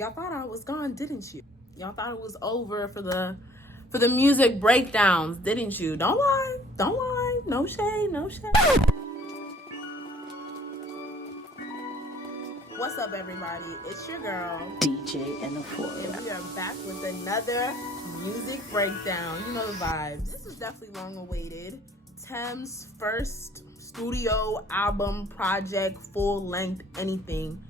Y'all thought I was gone, didn't you? Y'all thought it was over for the music breakdowns, didn't you? Don't lie. Don't lie. No shade. No shade. What's up, everybody? It's your girl, DJ and the Four. and we are back with another music breakdown. You know the vibes. This is definitely long awaited. Tems' first studio album, project, full length, anything.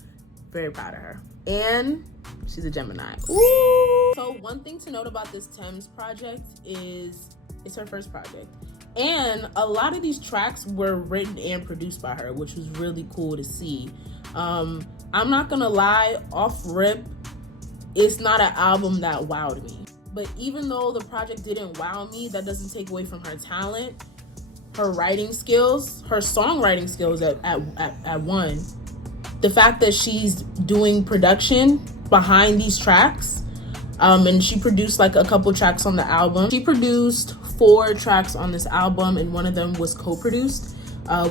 Very proud of her. And she's a Gemini. Ooh. So one thing to note about this Tems project is it's her first project. And a lot of these tracks were written and produced by her, which was really cool to see. I'm not gonna lie, off rip, it's not an album that wowed me. But even though the project didn't wow me, that doesn't take away from her talent, her writing skills, her songwriting skills at one. The fact that she's doing production behind these tracks, and she produced like a couple tracks on the album. She produced 4 tracks on this album, and one of them was co-produced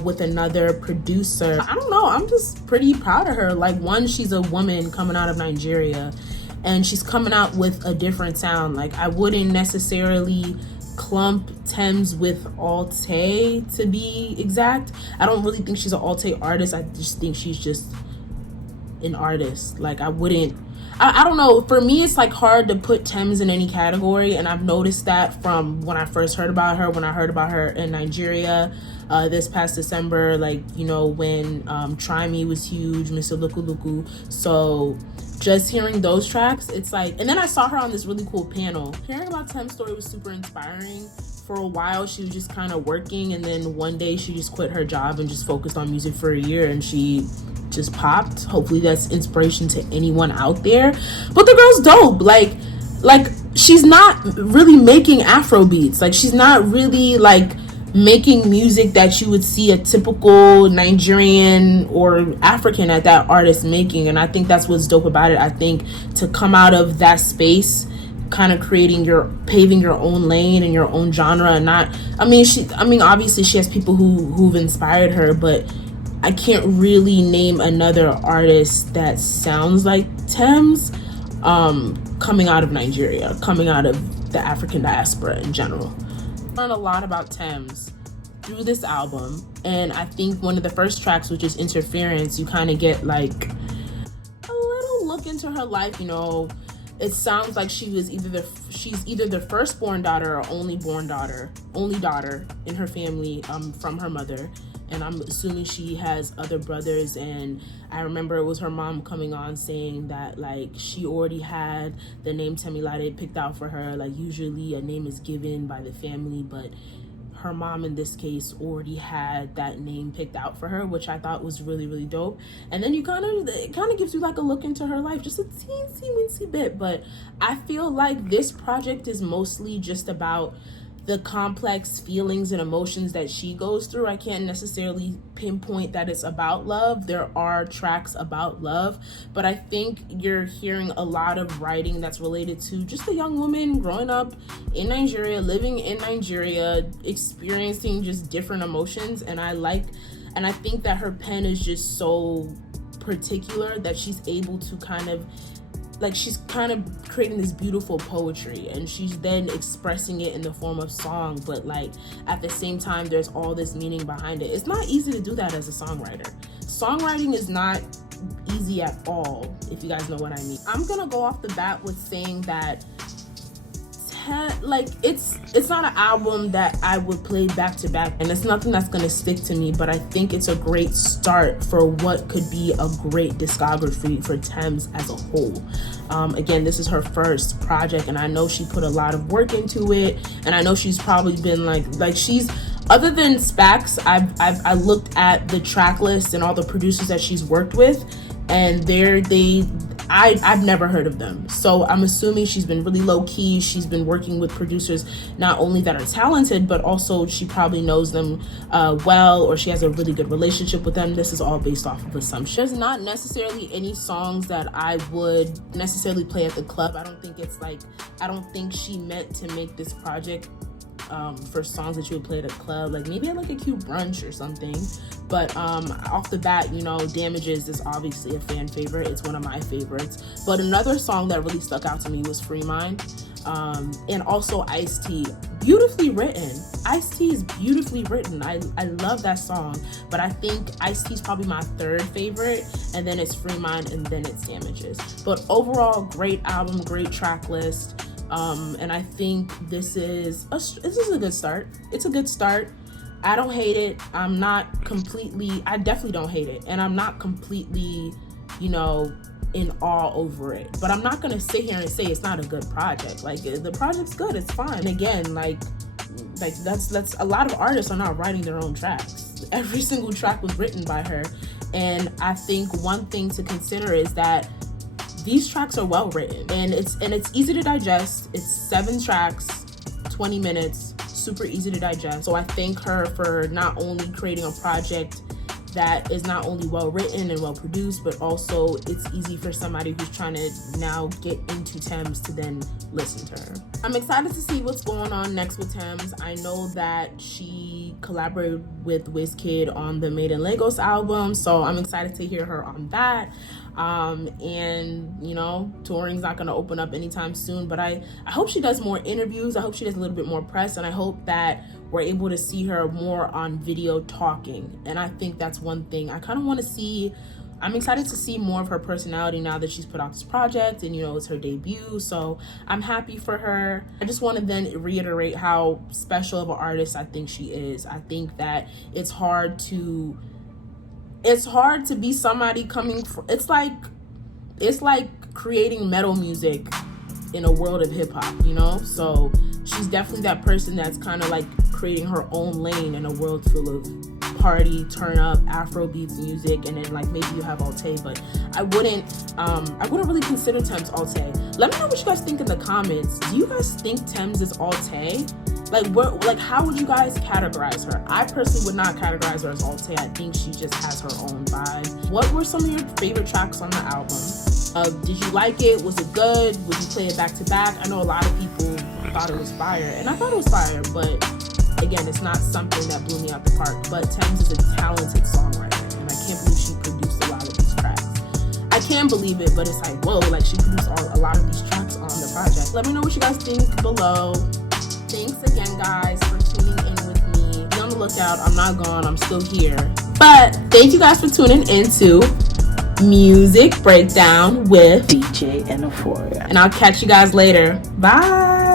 with another producer. I don't know, I'm just pretty proud of her. Like, one, she's a woman coming out of Nigeria, and she's coming out with a different sound. Like, I wouldn't necessarily clump Tems with Alte, to be exact. I don't really think she's an Alte artist. I just think she's just an artist. Like, I don't know. For me, it's like hard to put Tems in any category, and I've noticed that from when I first heard about her, when I heard about her in Nigeria this past December, like, you know, when Try Me was huge, Mr. Luku Luku. So just hearing those tracks, it's like, and then I saw her on this really cool panel. Hearing about Tems' story was super inspiring. For a while, she was just kind of working, and then one day she just quit her job and just focused on music for a year, and she just popped. Hopefully that's inspiration to anyone out there. But the girl's dope. Like she's not really making Afro beats. Like, she's not really like making music that you would see a typical Nigerian or African at that artist making. And I think that's what's dope about it. I think to come out of that space, kind of paving your own lane and your own genre, and not, obviously she has people who've inspired her, but I can't really name another artist that sounds like Tems coming out of Nigeria, coming out of the African diaspora in general. I learned a lot about Tems through this album, and I think one of the first tracks, which is Interference, you kind of get like a little look into her life. You know, it sounds like she's either the firstborn daughter or only daughter in her family from her mother. And I'm assuming she has other brothers. And I remember it was her mom coming on saying that, like, she already had the name Temilade picked out for her. Like, usually a name is given by the family, but her mom in this case already had that name picked out for her, which I thought was really, really dope. And then it kind of gives you like a look into her life, just a teensy bit. But I feel like this project is mostly just about the complex feelings and emotions that she goes through. I can't necessarily pinpoint that it's about love. There are tracks about love, but I think you're hearing a lot of writing that's related to just a young woman growing up in Nigeria, living in Nigeria, experiencing just different emotions. And I think that her pen is just so particular that she's able to she's kind of creating this beautiful poetry, and she's then expressing it in the form of song, but like at the same time there's all this meaning behind it. It's not easy to do that as a songwriter. Songwriting is not easy at all, if you guys know what I mean. I'm gonna go off the bat with saying that it's not an album that I would play back to back, and it's nothing that's gonna stick to me, but I think it's a great start for what could be a great discography for Tems as a whole. Again, this is her first project, and I know she put a lot of work into it, and I know she's probably been like she's, other than Spax, I looked at the track list and all the producers that she's worked with, and I've never heard of them. So I'm assuming she's been really low key. She's been working with producers not only that are talented, but also she probably knows them well, or she has a really good relationship with them. This is all based off of assumption. There's not necessarily any songs that I would necessarily play at the club. I don't think she meant to make this project for songs that you would play at a club, like maybe at like a cute brunch or something. But off the bat, you know, Damages is obviously a fan favorite. It's one of my favorites. But another song that really stuck out to me was Free Mind. And also Ice-T, beautifully written. Ice-T is beautifully written. I love that song, but I think Ice-T is probably my third favorite, and then it's Free Mind, and then it's Damages. But overall, great album, great track list, and I think this is a good start. It's a good start. I don't hate it. I definitely don't hate it, and I'm not completely, you know, in awe over it, but I'm not gonna sit here and say it's not a good project. Like, the project's good, it's fine. And again, like that's a lot of artists are not writing their own tracks. Every single track was written by her, and I think one thing to consider is that these tracks are well written, and it's easy to digest. It's 7 tracks, 20 minutes, super easy to digest. So I thank her for not only creating a project that is not only well written and well produced, but also it's easy for somebody who's trying to now get into Tems to then listen to her. I'm excited to see what's going on next with Tems. I know that she collaborated with Wizkid on the Made in Lagos album, so I'm excited to hear her on that. And you know, touring's not going to open up anytime soon, but I hope she does more interviews. I hope she does a little bit more press, and I hope that we're able to see her more on video talking. And I think that's one thing I kind of want to see. I'm excited to see more of her personality now that she's put out this project, and you know, it's her debut, so I'm happy for her. I just want to then reiterate how special of an artist I think she is. I think that it's hard to be somebody coming from, it's like creating metal music in a world of hip-hop, you know? So she's definitely that person that's kind of like creating her own lane in a world full of party, turn up, Afrobeats music, and then like maybe you have Alte, but I wouldn't really consider Tems Alte. Let me know what you guys think in the comments. Do you guys think Tems is Alte? Like how would you guys categorize her? I personally would not categorize her as Alte. I think she just has her own vibe. What were some of your favorite tracks on the album? Did you like it? Was it good? Would you play it back to back? I know a lot of people thought it was fire, and I thought it was fire, but again, it's not something that blew me out the park. But Tems is a talented songwriter, and I can't believe she produced a lot of these tracks. I can believe it, but it's like, whoa, like she produced a lot of these tracks on the project. Let me know what you guys think below. Thanks again, guys, for tuning in with me. Be on the lookout. I'm not gone. I'm still here. But thank you guys for tuning into Music Breakdown with DJ and Euphoria. And I'll catch you guys later. Bye.